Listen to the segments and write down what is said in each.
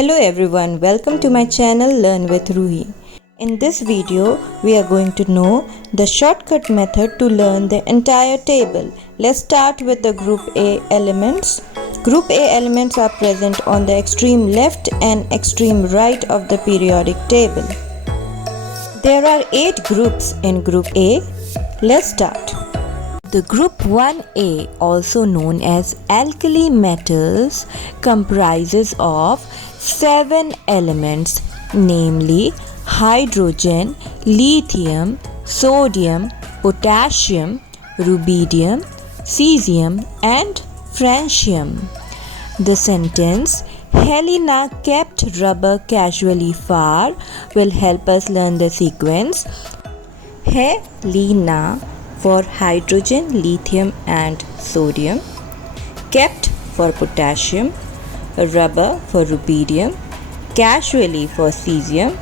Hello everyone, welcome to my channel Learn with Ruhi. In this video, we are going to know the shortcut method to learn the entire table. Let's start with the Group A elements. Group A elements are present on the extreme left and extreme right of the periodic table. There are 8 groups in Group A. Let's start. The group 1A, also known as alkali metals, comprises of 7 elements, namely hydrogen, lithium, sodium, potassium, rubidium, cesium, and francium. The sentence Helena kept rubber casually far will help us learn the sequence. Helena for hydrogen, lithium and sodium, kept for potassium, rubber for rubidium, casually for cesium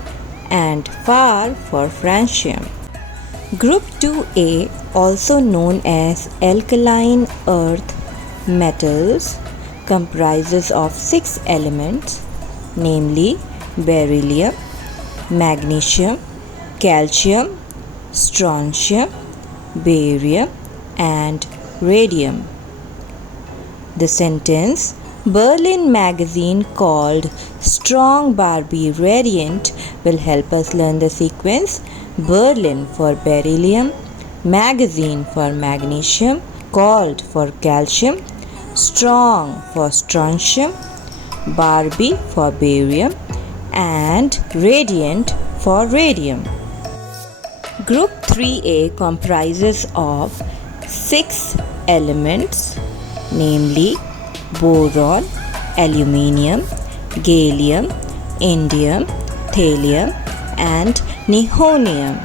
and far for francium. Group 2A, also known as alkaline earth metals, comprises of 6 elements, namely beryllium, magnesium, calcium, strontium, barium and radium. The sentence Berlin magazine called Strong Barbie Radiant will help us learn the sequence. Berlin for beryllium, magazine for magnesium, called for calcium, strong for strontium, Barbie for barium and radiant for radium. Group 3A comprises of 6 elements, namely boron, aluminium, gallium, indium, thallium and nihonium.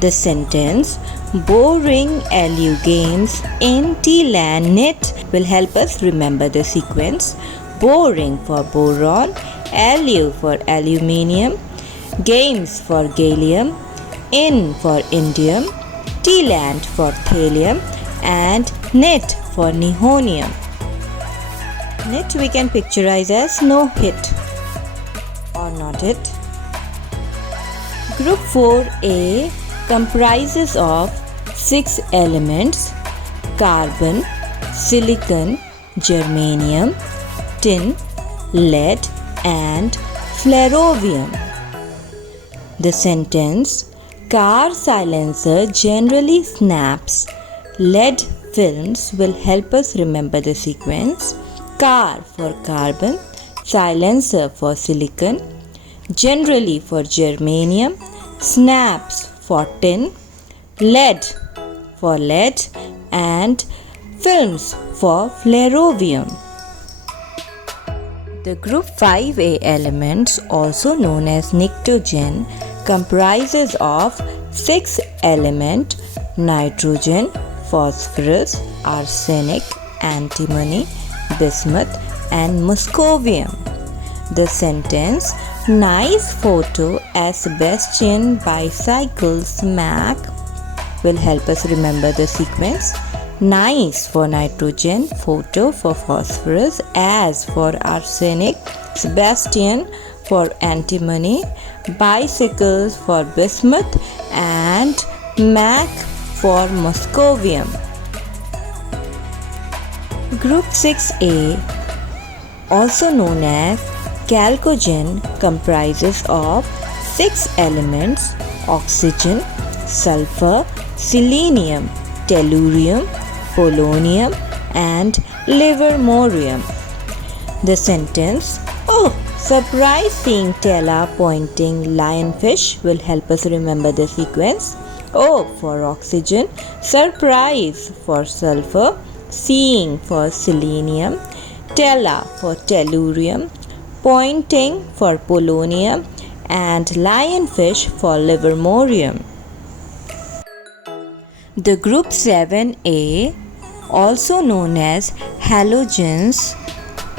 The sentence Boring Alu games in Teelan knit will help us remember the sequence. Boring for boron, Alu for aluminium, games for gallium, in for indium, Teeland for thallium and knit for nihonium. Knit we can picturize as no hit or not hit. Group 4A comprises of 6 elements, carbon, silicon, germanium, tin, lead and flerovium. The sentence Car silencer generally snaps. Lead films will help us remember the sequence. Car for carbon, silencer for silicon, generally for germanium, snaps for tin, lead for lead and films for flerovium. The group 5A elements, also known as pnictogen, comprises of 6 elements, nitrogen, phosphorus, arsenic, antimony, bismuth and moscovium. The sentence Nice photo as Sebastian bicycles Mac will help us remember the sequence. Nice for nitrogen, photo for phosphorus, as for arsenic, Sebastian for antimony, bicycles for bismuth and Mac for moscovium. Group 6A, also known as chalcogen, comprises of 6 elements, oxygen, sulfur, selenium, tellurium, polonium and livermorium. The sentence Oh, surprise seeing Tella pointing lionfish will help us remember the sequence. O for oxygen, surprise for sulfur, seeing for selenium, Tella for tellurium, pointing for polonium and lionfish for livermorium. The group 7A, also known as halogens,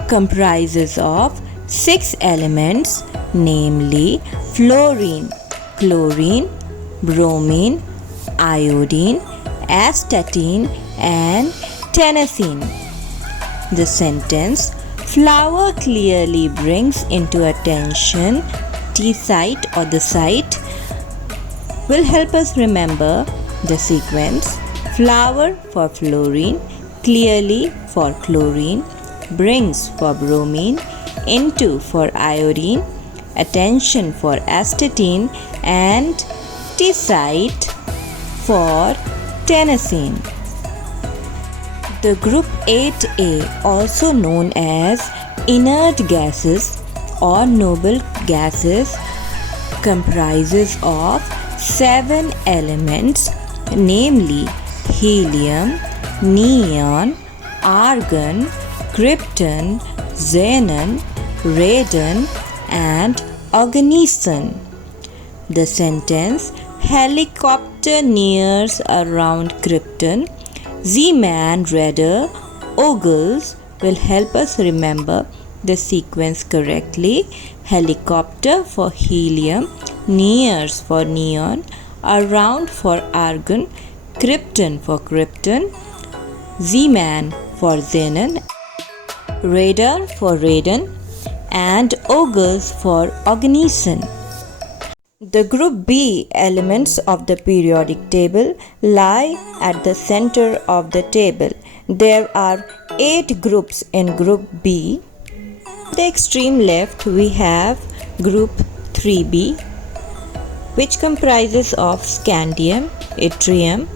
comprises of 6 elements, namely fluorine, chlorine, bromine, iodine, astatine and tennessine. The sentence Flower clearly brings into attention T site or the site will help us remember the sequence. Flower for fluorine, clearly for chlorine, brings for bromine, into for iodine, attention for astatine, and T site for tennessine. The group 8A, also known as inert gases or noble gases, comprises of 7 elements, namely helium, neon, argon, krypton, xenon, radon, and oganesson. The sentence helicopter nears around krypton, Z-man radar ogles will help us remember the sequence correctly. Helicopter for helium, nears for neon, around for argon, krypton for krypton, Z-man for xenon, radar for radon, and ogles for oganesson. The group B elements of the periodic table lie at the center of the table. There are 8 groups in group B. At the extreme left we have group 3B, which comprises of scandium, yttrium,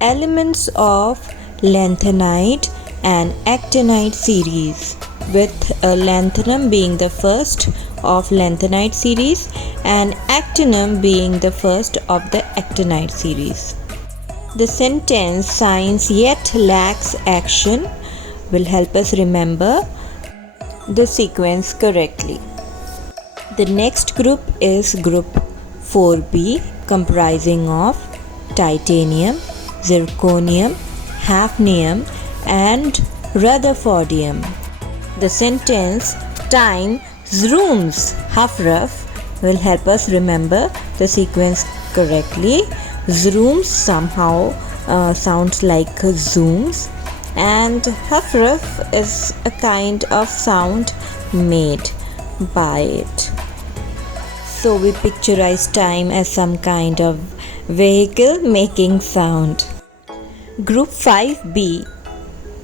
elements of lanthanide and actinide series, with lanthanum being the first of lanthanide series and actinum being the first of the actinide series. The sentence "science yet lacks action" will help us remember the sequence correctly. The next group is group 4B, comprising of titanium, zirconium, hafnium, and rutherfordium. The sentence "time zooms Hafraf" will help us remember the sequence correctly. Zooms somehow sounds like zooms, and Hafraf is a kind of sound made by it. So we picturize time as some kind of vehicle making sound. Group 5B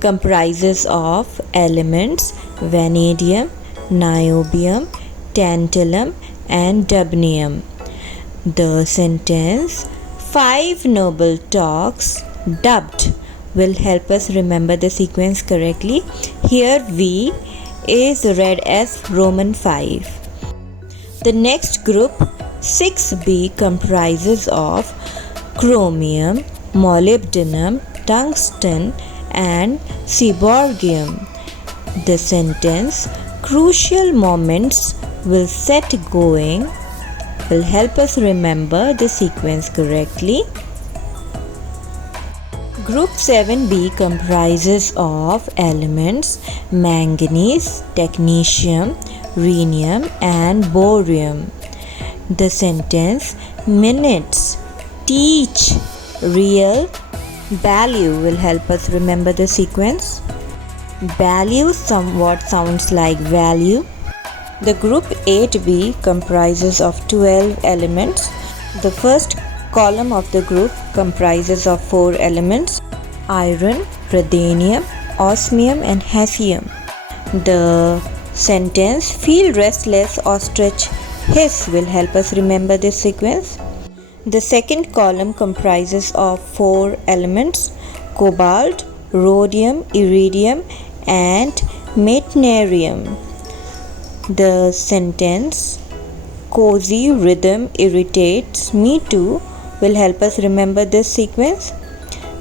comprises of elements vanadium, niobium, tantalum, and dubnium. The sentence "5 noble talks dubbed" will help us remember the sequence correctly. Here V is read as Roman 5. The next group 6B comprises of chromium, molybdenum, tungsten, and seaborgium. The sentence "crucial moments will set going" will help us remember the sequence correctly. Group 7B comprises of elements manganese, technetium, rhenium, and borium. The sentence "minutes teach real value" will help us remember the sequence. Value somewhat sounds like value. The group 8B comprises of 12 elements. The first column of the group comprises of 4 elements: iron, ruthenium, osmium, and hafnium. The sentence "feel restless ostrich hiss" will help us remember this sequence. The second column comprises of 4 elements: cobalt, rhodium, iridium, and meitnerium. The sentence "cozy rhythm irritates me too" will help us remember this sequence.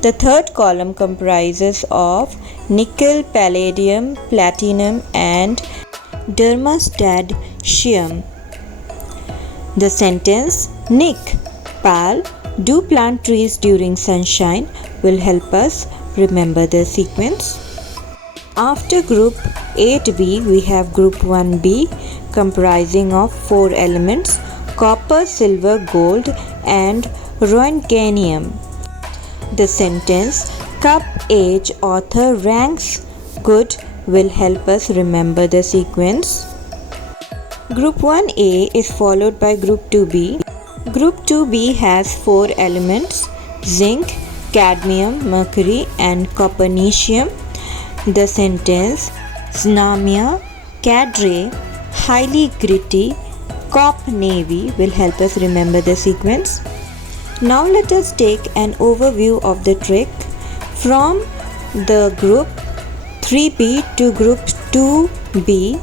The third column comprises of nickel, palladium, platinum, and dermastadtium. The sentence "Nick, pal, do plant trees during sunshine" will help us remember the sequence. After group 8B, we have group 1B comprising of 4 elements: copper, silver, gold, and roentgenium. The sentence "cup age author ranks good will help us remember the sequence. Group 1A is followed by Group 2B. Group 2B has 4 elements: zinc, cadmium, mercury and copernicium. The sentence Znamia cadre highly gritty cop navy will help us remember the sequence. Now let us take an overview of the trick from the group 3B to group 2B.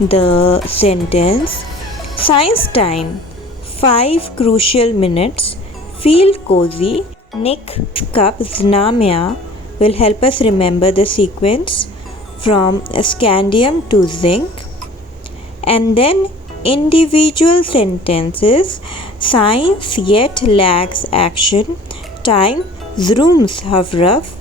The sentence Science time 5 crucial minutes, feel cozy, Nick cup Znamia will help us remember the sequence from scandium to zinc. And then individual sentences, science yet lags action, time zrooms rough,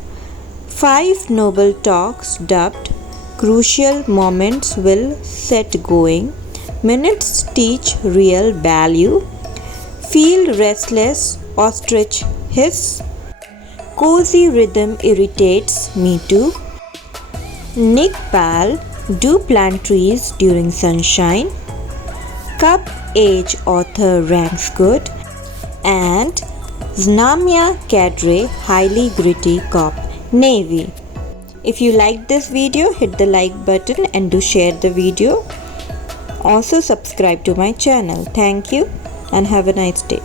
5 noble talks dubbed, crucial moments will set going, minutes teach real value, feel restless ostrich hiss, cozy rhythm irritates me too, Nick pal do plant trees during sunshine, cup age author ranks good, and Znamia cadre highly gritty cop navy. If you liked this video, hit the like button and do share the video. Also subscribe to my channel. Thank you and have a nice day.